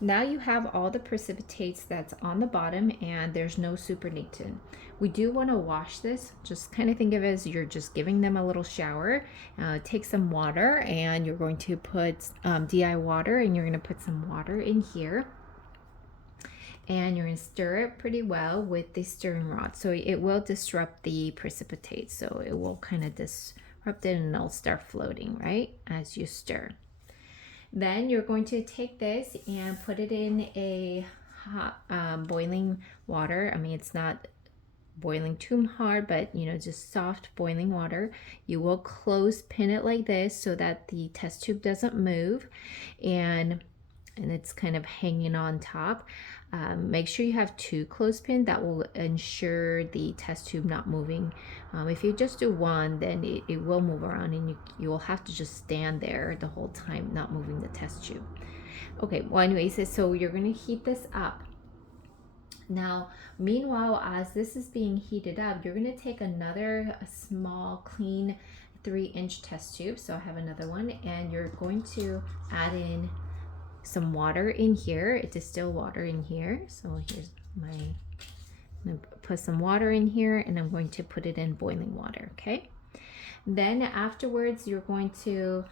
Now you have all the precipitates that's on the bottom and there's no supernatant. We do want to wash this. Just kind of think of it as you're just giving them a little shower. Take some water and you're going to put DI water, and you're going to put some water in here. And you're going to stir it pretty well with the stirring rod. So it will disrupt the precipitate. So it will kind of disrupt it and it'll start floating, right, as you stir. Then you're going to take this and put it in a hot boiling water. I mean, it's not boiling too hard, but just soft boiling water. You will close pin it like this so that the test tube doesn't move, and it's kind of hanging on top. Make sure you have 2 clothespins. That will ensure the test tube not moving. If you just do one, then it will move around, and you will have to just stand there the whole time, not moving the test tube. Okay, well anyways, so you're going to heat this up. Now, meanwhile, as this is being heated up, you're going to take another small, clean 3-inch test tube. So I have another one, and you're going to add in some water in here, distilled water in here. So here's I'm gonna put some water in here, and I'm going to put it in boiling water. Okay, then afterwards you're going to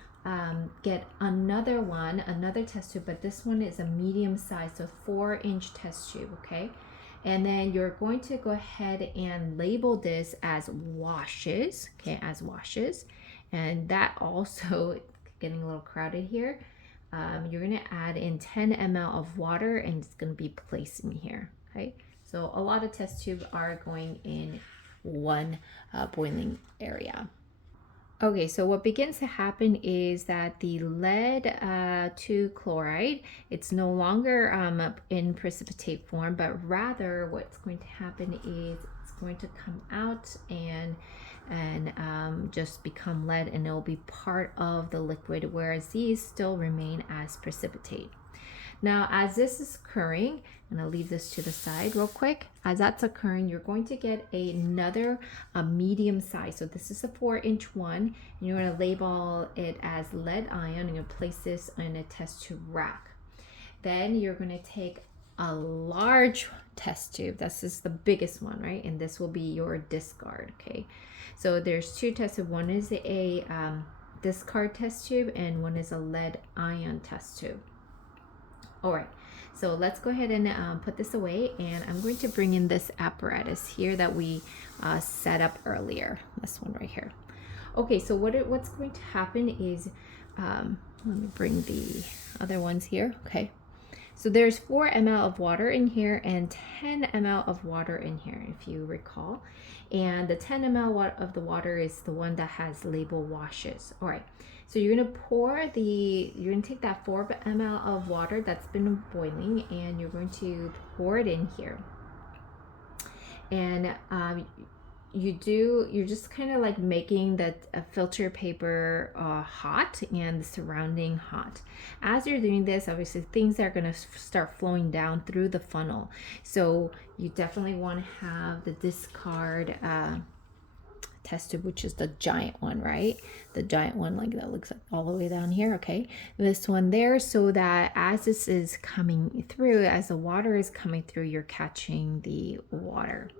get another test tube, but this one is a medium size, so 4-inch test tube. Okay, and then you're going to go ahead and label this as washes. Okay, as washes. And that also getting a little crowded here. You're going to add in 10 ml of water, and it's going to be placed in here. Okay, so a lot of test tubes are going in one boiling area. Okay, so what begins to happen is that the lead 2 chloride, it's no longer in precipitate form, but rather what's going to happen is it's going to come out and just become lead, and it'll be part of the liquid, whereas these still remain as precipitate. Now, as this is occurring, I'm going to leave this to the side real quick. As that's occurring, you're going to get another medium size. So this is a 4-inch one, and you're going to label it as lead ion, and you're going to place this in a test tube rack. Then you're going to take a large test tube. This is the biggest one, right? And this will be your discard. Okay, so there's 2 test tubes. One is a discard test tube, and one is a lead ion test tube. All right, so let's go ahead and put this away, and I'm going to bring in this apparatus here that we set up earlier, this one right here. Okay, so what's going to happen is, let me bring the other ones here. Okay, so there's 4 ml of water in here and 10 ml of water in here, if you recall. And the 10 ml of the water is the one that has label washes. All right, so you're going to take that 4 ml of water that's been boiling, and you're going to pour it in here. And you're just kind of like making the filter paper hot and the surrounding hot. As you're doing this, obviously things are going to start flowing down through the funnel. So you definitely want to have the discard test tube, which is the giant one, right? The giant one, like that looks like all the way down here. Okay, this one there, so that as this is coming through, as the water is coming through, you're catching the water.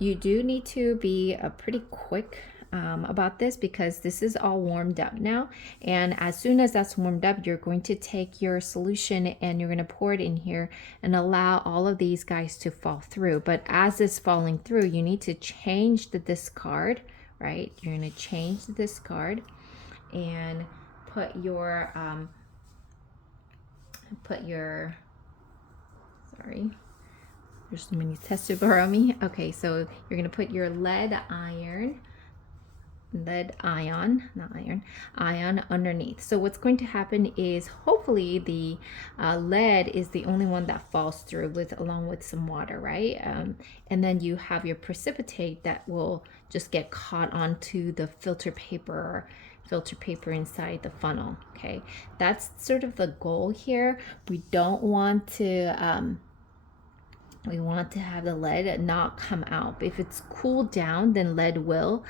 You do need to be pretty quick about this, because this is all warmed up now, and as soon as that's warmed up, you're going to take your solution and you're going to pour it in here and allow all of these guys to fall through. But as it's falling through, you need to change the discard, right? You're going to change the discard and put your sorry, there's so many test tubes around me. Okay, so you're going to put your lead ion underneath. So what's going to happen is, hopefully the lead is the only one that falls through along with some water, right? And then you have your precipitate that will just get caught onto the filter paper inside the funnel. Okay, that's sort of the goal here. We don't want to We want to have the lead not come out. If it's cooled down, then lead will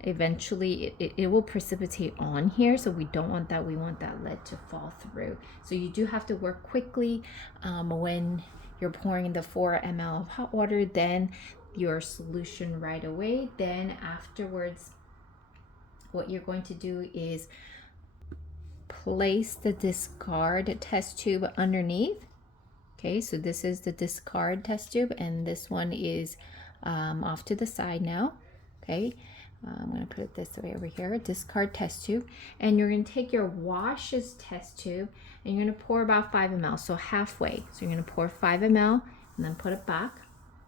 eventually, it will precipitate on here. So we don't want that. We want that lead to fall through. So you do have to work quickly when you're pouring the 4 ml of hot water, then your solution right away. Then afterwards, what you're going to do is place the discard test tube underneath. Okay, so this is the discard test tube, and this one is off to the side now. Okay, I'm going to put it this way over here, discard test tube. And you're going to take your washes test tube and you're going to pour about 5 ml, so halfway. So you're going to pour 5 ml and then put it back.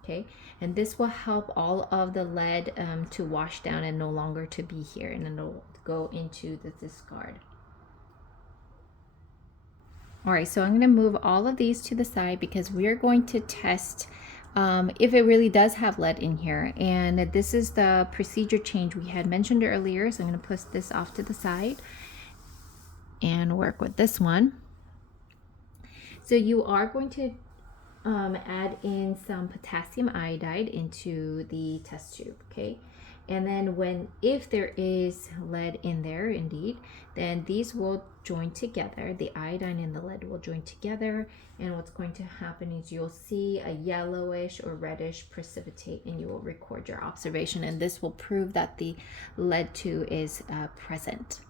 Okay, and this will help all of the lead to wash down and no longer to be here, and then it'll go into the discard. All right, so I'm going to move all of these to the side because we're going to test if it really does have lead in here. And this is the procedure change we had mentioned earlier. So I'm going to push this off to the side and work with this one. So you are going to add in some potassium iodide into the test tube, okay? And then if there is lead in there, indeed, then these will join together. The iodine and the lead will join together. And what's going to happen is you'll see a yellowish or reddish precipitate, and you will record your observation. And this will prove that the lead too is present.